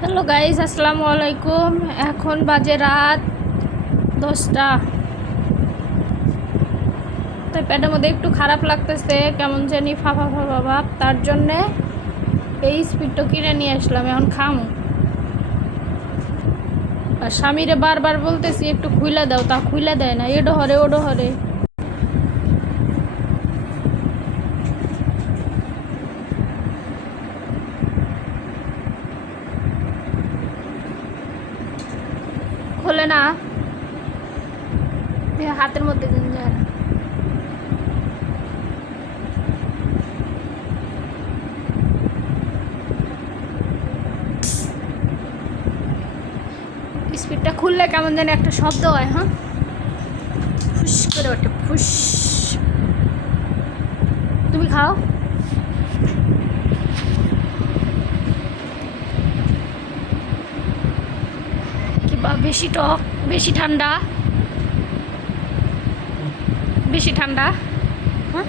Hello guys, আসসালামু আলাইকুম। এখন বাজে রাত 10টা। তাই পেটের মধ্যে একটু খারাপ লাগতেছে, কেমন জানি ফাফা ফাফা ভাব। তার জন্যে এই স্পিডটা কিনে নিয়ে আসলাম, এখন খামু। আর স্বামীরে বারবার বলতেছি একটু খুইলা দাও, তা খুইলা দেয় না, এডো হরে ওডো হরে। খোলে না, হাতের মধ্যে দিন যায় না। স্পিডটা খুললে কেমন জানি একটা শব্দ হয়, হ্যাঁ, ফুস করে ওঠে, ফুস। তুমি খাও। কিংবা বেশি টক, বেশি ঠান্ডা, বেশি ঠান্ডা, হ্যাঁ।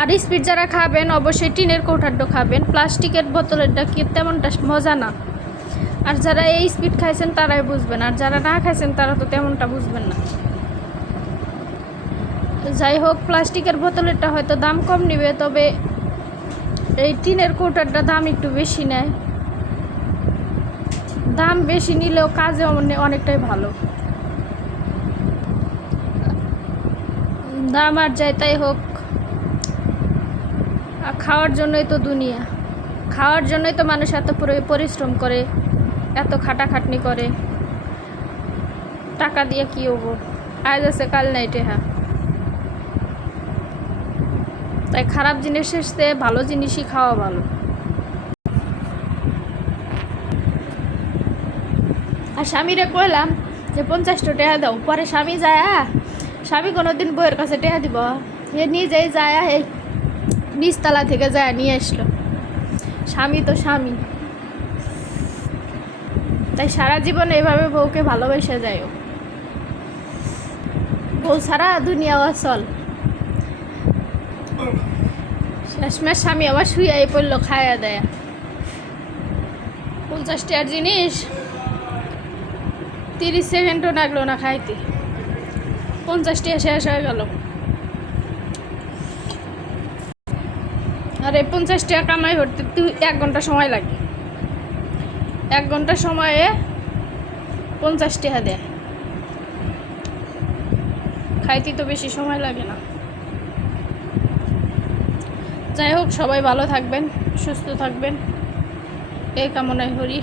আর স্পিড যারা খাবেন অবশ্যই টিনের কৌটারটা খাবেন, প্লাস্টিকের বোতলেরটা কি তেমনটা মজা না। আর যারা এই স্পিড খাইছেন তারাই বুঝবেন, আর যারা না খাইছেন তারা তো তেমনটা বুঝবেন না। যাই হোক, প্লাস্টিকের বোতলেরটা হয়তো দাম কম নেবে, তবে এই টিনের কৌটারটা দাম একটু বেশি নেয়। দাম বেশি নিলেও কাজে অনেকটাই ভালো। দাম আর যাই তাই হোক, খাওয়ার জন্যই তো দুনিয়া, খাওয়ার জন্যই তো মানুষ এত পরিশ্রম করে, এত খাটাখাটনি করে। টাকা দিয়ে কী হবো, আজ আছে কাল নাইটে, হ্যাঁ। তাই খারাপ জিনিসের চেয়ে ভালো জিনিসই খাওয়া ভালো। আর স্বামীরে কইলাম যে 50টা টাকা দাও, পরে স্বামী যায়, স্বামী কোনো দিন বইয়ের কাছে টাকা দিব, এ নিজেই যায়, এই নিচতলা থেকে যায় নিয়ে আসলো। স্বামী তো স্বামী, তাই সারা জীবন এইভাবে বউকে ভালোবেসে যায়। বউ সারা দুনিয়া চল। শেষমেশ স্বামী আবার শুয়াই পড়লো, খায়া দেয়া। 50 টাকার জিনিস 30 সেকেন্ডও লাগলো না খাইতে, 50 টাকা শেষ হয়ে গেল। আর এই 50 টাকা কামাই করতে 1 ঘন্টা সময় লাগে। 1 ঘন্টা সময়ে 50 টাকা দেয়, খাইতে তো বেশি সময় লাগে না। যাই হোক, সবাই ভালো থাকবেন, সুস্থ থাকবেন, এই কামনাই করি।